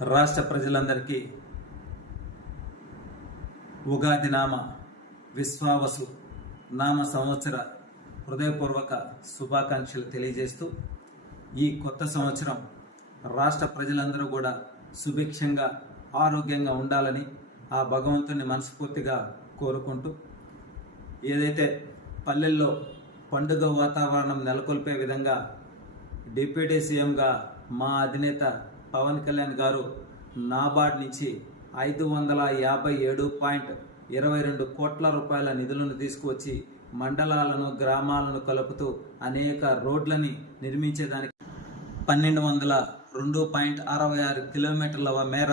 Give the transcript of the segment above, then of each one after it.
రాష్ట్ర ప్రజలందరికీ ఉగాది నామ విశ్వావసు నామ సంవత్సర హృదయపూర్వక శుభాకాంక్షలు తెలియజేస్తూ ఈ కొత్త సంవత్సరం రాష్ట్ర ప్రజలందరూ కూడా సుభిక్షంగా ఆరోగ్యంగా ఉండాలని ఆ భగవంతుని మనస్ఫూర్తిగా కోరుకుంటూ ఏదైతే పల్లెల్లో పండుగ వాతావరణం నెలకొల్పే విధంగా డిప్యూటీ సీఎంగా మా అధినేత పవన్ కళ్యాణ్ గారు నాబార్డ్ నుంచి 557.22 కోట్ల రూపాయల నిధులను తీసుకువచ్చి మండలాలను గ్రామాలను కలుపుతూ అనేక రోడ్లని నిర్మించేదానికి 1202.66 కిలోమీటర్ల మేర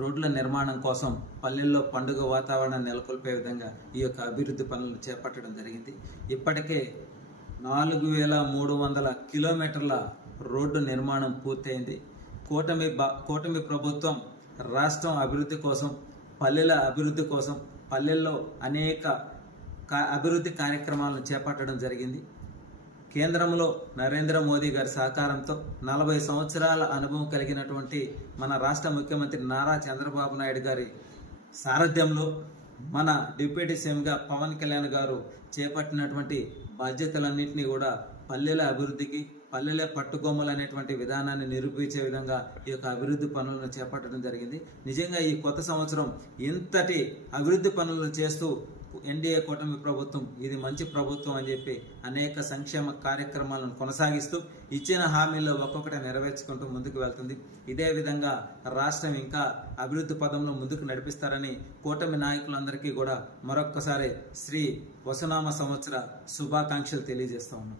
రోడ్ల నిర్మాణం కోసం పల్లెల్లో పండుగ వాతావరణం నెలకొల్పే విధంగా ఈ యొక్క అభివృద్ధి పనులను చేపట్టడం జరిగింది. ఇప్పటికే 4300 కిలోమీటర్ల రోడ్డు నిర్మాణం పూర్తయింది. కూటమి ప్రభుత్వం రాష్ట్రం అభివృద్ధి కోసం, పల్లెల అభివృద్ధి కోసం పల్లెల్లో అనేక అభివృద్ధి కార్యక్రమాలను చేపట్టడం జరిగింది. కేంద్రంలో నరేంద్ర మోదీ గారి సహకారంతో 40 సంవత్సరాల అనుభవం కలిగినటువంటి మన రాష్ట్ర ముఖ్యమంత్రి నారా చంద్రబాబు నాయుడు గారి సారథ్యంలో మన డిప్యూటీ సీఎంగా పవన్ కళ్యాణ్ గారు చేపట్టినటువంటి బాధ్యతలన్నింటినీ కూడా పల్లెల అభివృద్ధికి, పల్లెలే పట్టుకొమ్మలు అనేటువంటి విధానాన్ని నిరూపించే విధంగా ఈ యొక్క అభివృద్ధి పనులను చేపట్టడం జరిగింది. నిజంగా ఈ కొత్త సంవత్సరం ఇంతటి అభివృద్ధి పనులను చేస్తూ ఎన్డీఏ కూటమి ప్రభుత్వం ఇది మంచి ప్రభుత్వం అని చెప్పి అనేక సంక్షేమ కార్యక్రమాలను కొనసాగిస్తూ ఇచ్చిన హామీల్లో ఒక్కొక్కటి నెరవేర్చుకుంటూ ముందుకు వెళ్తుంది. ఇదే విధంగా రాష్ట్రం ఇంకా అభివృద్ధి పదంలో ముందుకు నడిపిస్తారని కూటమి నాయకులందరికీ కూడా మరొక్కసారి శ్రీ వసునామ సంవత్సర శుభాకాంక్షలు తెలియజేస్తా ఉన్నాం.